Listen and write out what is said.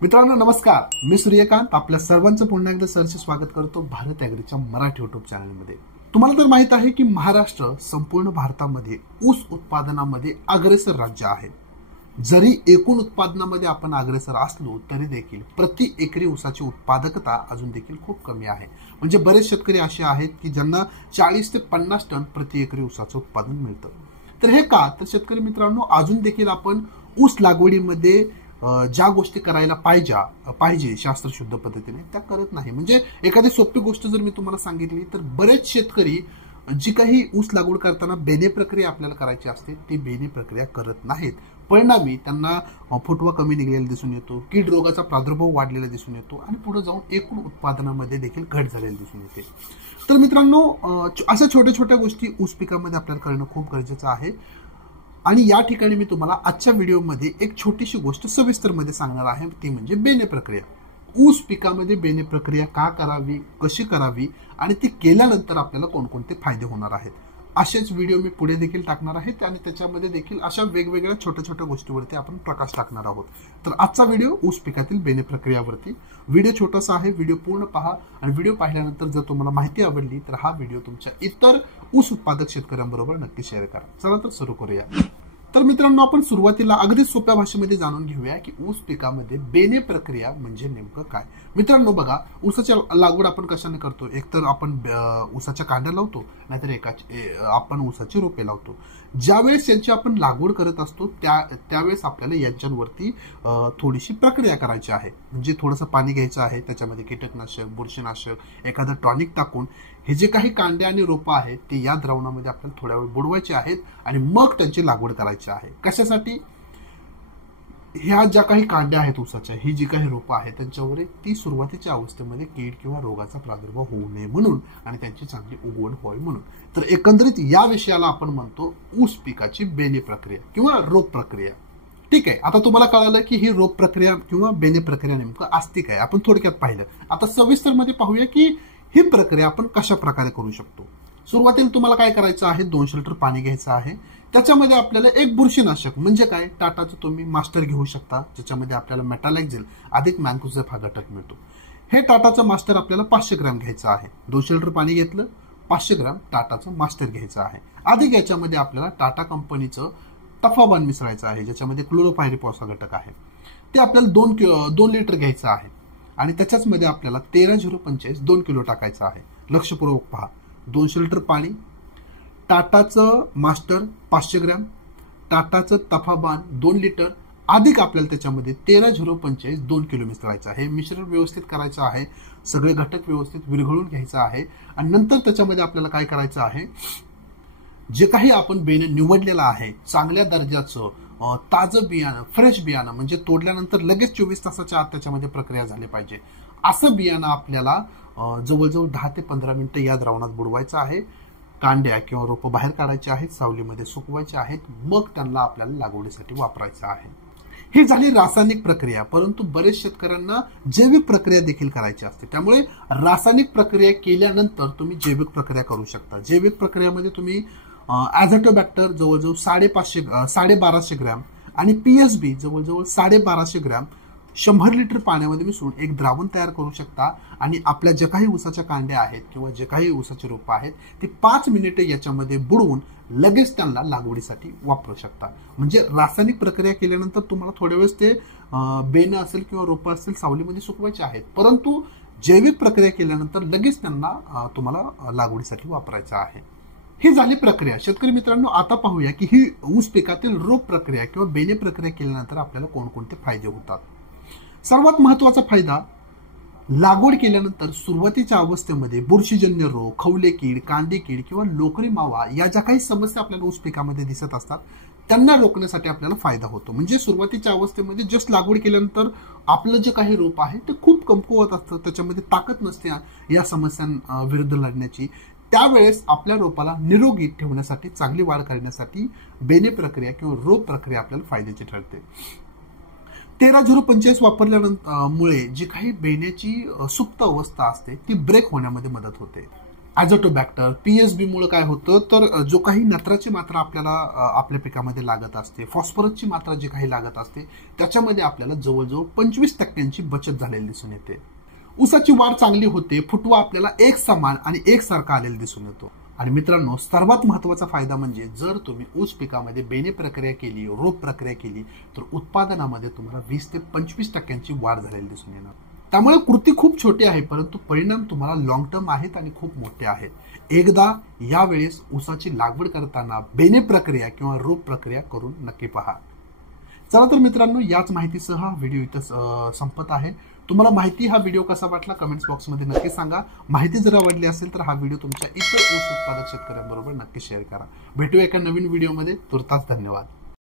मित्रांनो नमस्कार, मी सूर्यकांत आपल्या सर्वांचं पुन्हा एकदा सरचे स्वागत करतो भारत ॲग्रीच्या मराठी युट्यूब चॅनलमध्ये। तुम्हाला तर माहित आहे की महाराष्ट्र संपूर्ण भारतामध्ये ऊस उत्पादनामध्ये अग्रेसर राज्य आहे। जरी एकूण उत्पादनामध्ये आपण अग्रेसर असलो तरी देखील प्रति एकरी ऊसाची उत्पादकता अजून देखील खूप कमी आहे। म्हणजे बरेच शेतकरी असे आहेत की ज्यांना 40 ते 50 टन प्रति एकरी ऊसाचं उत्पादन मिळतं। तर हे का? तर शेतकरी मित्रांनो, अजून देखील आपण ऊस लागवडीमध्ये ज्या गोष्टी करायला पाहिजे शास्त्रशुद्ध पद्धतीने त्या करत नाही। म्हणजे एखादी सोपी गोष्ट जर मी तुम्हाला सांगितली तर बरेच शेतकरी जी काही ऊस लागवड करताना बेने प्रक्रिया आपल्याला करायची असते ती बेने प्रक्रिया करत नाहीत। परिणामी त्यांना फुटवा कमी निघालेला दिसून येतो, कीड रोगाचा प्रादुर्भाव वाढलेला दिसून येतो आणि पुढे जाऊन एकूण उत्पादनामध्ये देखील घट झालेली दिसून येते। तर मित्रांनो, अशा छोट्या छोट्या गोष्टी ऊस पिकामध्ये आपल्याला करणं खूप गरजेचं आहे। आणि या ठिकाणी मी तुम्हाला आजच्या व्हिडिओमध्ये एक छोटीशी गोष्ट सविस्तरमध्ये सांगणार आहे, ती म्हणजे बेने प्रक्रिया। ऊस पिकामध्ये बेने प्रक्रिया का करावी, कशी करावी आणि ती केल्यानंतर आपल्याला कोणकोणते फायदे होणार आहेत, असेच व्हिडिओ मी पुढे देखील टाकणार आहे आणि त्याच्यामध्ये देखील अशा वेगवेगळ्या छोट्या छोट्या गोष्टीवरती आपण प्रकाश टाकणार आहोत। तर आजचा व्हिडिओ ऊस पिकातील बेने प्रक्रियावरती। व्हिडिओ छोटासा आहे, व्हिडिओ पूर्ण पहा आणि व्हिडिओ पाहिल्यानंतर जर तुम्हाला माहिती आवडली तर हा व्हिडिओ तुमच्या इतर ऊस उत्पादक शेतकऱ्यांबरोबर नक्की शेअर करा। चला तर सुरू करूया। तर मित्रांनो, आपण सुरुवातीला अगदी सोप्या भाषेमध्ये जाणून घेऊया की ऊस पिकामध्ये बेने प्रक्रिया म्हणजे नेमकं काय। मित्रांनो बघा, ऊसाच्या लागवड आपण कशाने करतो? एकतर आपण ऊसाच्या कांड्या लावतो, नाहीतर आपण ऊसाची रोपे लावतो। ज्यावेळेस यांची आपण लागवड करत असतो त्यावेळेस आपल्याला यांच्यावरती थोडीशी प्रक्रिया करायची आहे। म्हणजे थोडंसं पाणी घ्यायचं आहे, त्याच्यामध्ये कीटकनाशक, बुरशीनाशक, एखादं टॉनिक टाकून हे जे काही कांड्या आणि रोपं आहेत ते या द्रावणामध्ये आपल्याला थोड्या वेळ बुडवायचे आहेत आणि मग त्यांची लागवड करायची आहे। कशासाठी? ह्या ज्या काही कांड्या आहेत ऊसाच्या, ही जी काही रोपं आहेत त्यांच्यावर ती सुरुवातीच्या अवस्थेमध्ये कीड किंवा रोगाचा प्रादुर्भाव होऊ नये म्हणून आणि त्यांची चांगली उगवण व्हावी म्हणून। तर एकंदरीत या विषयाला आपण म्हणतो ऊस पिकाची बेने प्रक्रिया किंवा रोप प्रक्रिया। ठीक आहे, आता तुम्हाला कळालं की ही रोप प्रक्रिया किंवा बेने प्रक्रिया नेमकं असते काय, आपण थोडक्यात पाहिलं। आता सविस्तरमध्ये पाहूया की ही प्रक्रिया आपण कशा प्रकारे करू शकतो। सुरुवातीला तुम्हाला काय करायचं आहे, 200 लिटर पाणी घ्यायचं आहे, त्याच्यामध्ये आपल्याला एक बुरशीनाशक म्हणजे काय, टाटाचं तुम्ही मास्टर घेऊ शकता, ज्याच्यामध्ये आपल्याला मेटालाक्झिल अधिक मॅन्कोझेब हा घटक मिळतो। हे टाटाचं मास्टर आपल्याला 500 ग्रॅम घ्यायचं आहे। 200 लिटर पाणी घेतलं, 500 ग्रॅम टाटाचं मास्टर घ्यायचं आहे। अधिक याच्यामध्ये आपल्याला टाटा कंपनीचं टफाबान मिसळायचं आहे, ज्याच्यामध्ये क्लोरोपायरिफॉस हा घटक आहे। ते आपल्याला 2 लिटर घ्यायचं आहे आणि त्याच्याच मध्ये आपल्याला 13-0-25 2 किलो टाकायचं आहे। लक्षपूर्वक पहा, 200 लिटर पाणी, टाटाचं मास्टर 500 ग्रॅम, टाटाचं तफाबान 2 लिटर, अधिक आपल्याला त्याच्यामध्ये 13-0-25 2 किलो मिसळायचं आहे। मिश्रण व्यवस्थित करायचं आहे, सगळे घटक व्यवस्थित विरघळून घ्यायचं आहे आणि नंतर त्याच्यामध्ये आपल्याला काय करायचं आहे, जे काही आपण बेने निवडलेलं आहे चांगल्या दर्जाचं ताजं बियाणं, फ्रेश बियाणं, म्हणजे तोडल्यानंतर लगेच 24 तासाच्या आत त्याच्यामध्ये प्रक्रिया झाली पाहिजे, असं बियाणं आपल्याला जवळजवळ 10 ते 15 मिनिटं या द्रावणात बुडवायचं आहे। कांड्या किंवा रोपं बाहेर काढायची आहेत, सावलीमध्ये सुकवायचे आहेत, मग त्यांना आपल्याला लागवडीसाठी वापरायचं आहे। ही झाली रासायनिक प्रक्रिया, परंतु बरेच शेतकऱ्यांना जैविक प्रक्रिया देखील करायची असते। त्यामुळे रासायनिक प्रक्रिया केल्यानंतर तुम्ही जैविक प्रक्रिया करू शकता। जैविक प्रक्रियेमध्ये तुम्ही ॲझोटोबॅक्टर जवळजवळ 1250 ग्रॅम आणि पीएसबी जवळजवळ 1250 ग्रॅम 100 लिटर पाण्यामध्ये मिसळून एक द्रावण तयार करू शकता आणि आपल्या जे काही ऊसाच्या कांड्या आहेत किंवा जे काही ऊसाची रोपं आहेत ती 5 मिनिटे याच्यामध्ये बुडवून लगेच त्यांना लागवडीसाठी वापरू शकता। म्हणजे रासायनिक प्रक्रिया केल्यानंतर तुम्हाला थोड्या वेळेस ते बेणं असेल किंवा रोपं असेल सावलीमध्ये सुकवायचे आहेत, परंतु जैविक प्रक्रिया केल्यानंतर लगेच त्यांना तुम्हाला लागवडीसाठी वापरायचं आहे। ही झाली प्रक्रिया। शेतकरी मित्रांनो, आता पाहूया की ही ऊस पिकातील रोप प्रक्रिया किंवा बेने प्रक्रिया केल्यानंतर आपल्याला कोणकोणते फायदे होतात। सर्वात महत्वाचा फायदा, लागवड केल्यानंतर सुरुवातीच्या अवस्थेमध्ये बुरशीजन्य रोग, खवले कीड, कांदी कीड किंवा लोकरी मावा या ज्या काही समस्या आपल्याला ऊस पिकामध्ये दिसत असतात त्यांना रोखण्यासाठी आपल्याला फायदा होतो। म्हणजे सुरुवातीच्या अवस्थेमध्ये जस्ट लागवड केल्यानंतर आपलं जे काही रोप आहे ते खूप कमकुवत असतं, त्याच्यामध्ये ताकद नसते या समस्यांविरुद्ध लढण्याची। त्यावेळेस आपल्या रोपाला निरोगी ठेवण्यासाठी, चांगली वाढ करण्यासाठी बेने प्रक्रिया किंवा रोप प्रक्रिया आपल्याला फायद्याची ठरते। 13-0-25 वापरल्यानंतर मुळे जी काही बेण्याची सुप्त अवस्था असते ती ब्रेक होण्यामध्ये मदत होते। ॲझोटोबॅक्टर, पीएसबी मुळे काय होतं तर जो काही नत्राची मात्रा आपल्याला आपल्या पिकामध्ये लागत असते, फॉस्फरसची मात्रा जी काही लागत असते त्याच्यामध्ये आपल्याला जवळजवळ 25% बचत झालेली दिसून येते. ऊसाची वाढ चांगली होते, फुटवा आपल्याला एक समान आणि एकसारखा आलेला दिसून येतो. आणि मित्रांनो, सर्वात महत्वाचा फायदा म्हणजे जर तुम्ही ऊस पिकामध्ये बेणे प्रक्रिया केली, रोप प्रक्रिया केली तर उत्पादनामध्ये तुम्हाला 20 ते 25% वाढ झालेली दिसून येणार. त्यामुळे कृती खूप छोटी आहे परंतु परिणाम तुम्हाला लॉंग टर्म आहेत आणि खूप मोठे आहेत. एकदा यावेळेस ऊसाची लागवड करताना बेणे प्रक्रिया किंवा रोप प्रक्रिया करून नक्की पहा. चला तर मित्रांनो, याच माहितीसह हा व्हिडिओ इथं संपत आहे. तुम्हाला माहिती हा व्हिडिओ कसा वाटला कमेंट्स बॉक्समध्ये नक्की सांगा. माहिती जर आवडली असेल तर हा व्हिडिओ तुमच्या इतर ऊस उत्पादक शेतकऱ्यांबरोबर नक्की शेअर करा. भेटूया एका नवीन व्हिडिओमध्ये. तुर्तास धन्यवाद.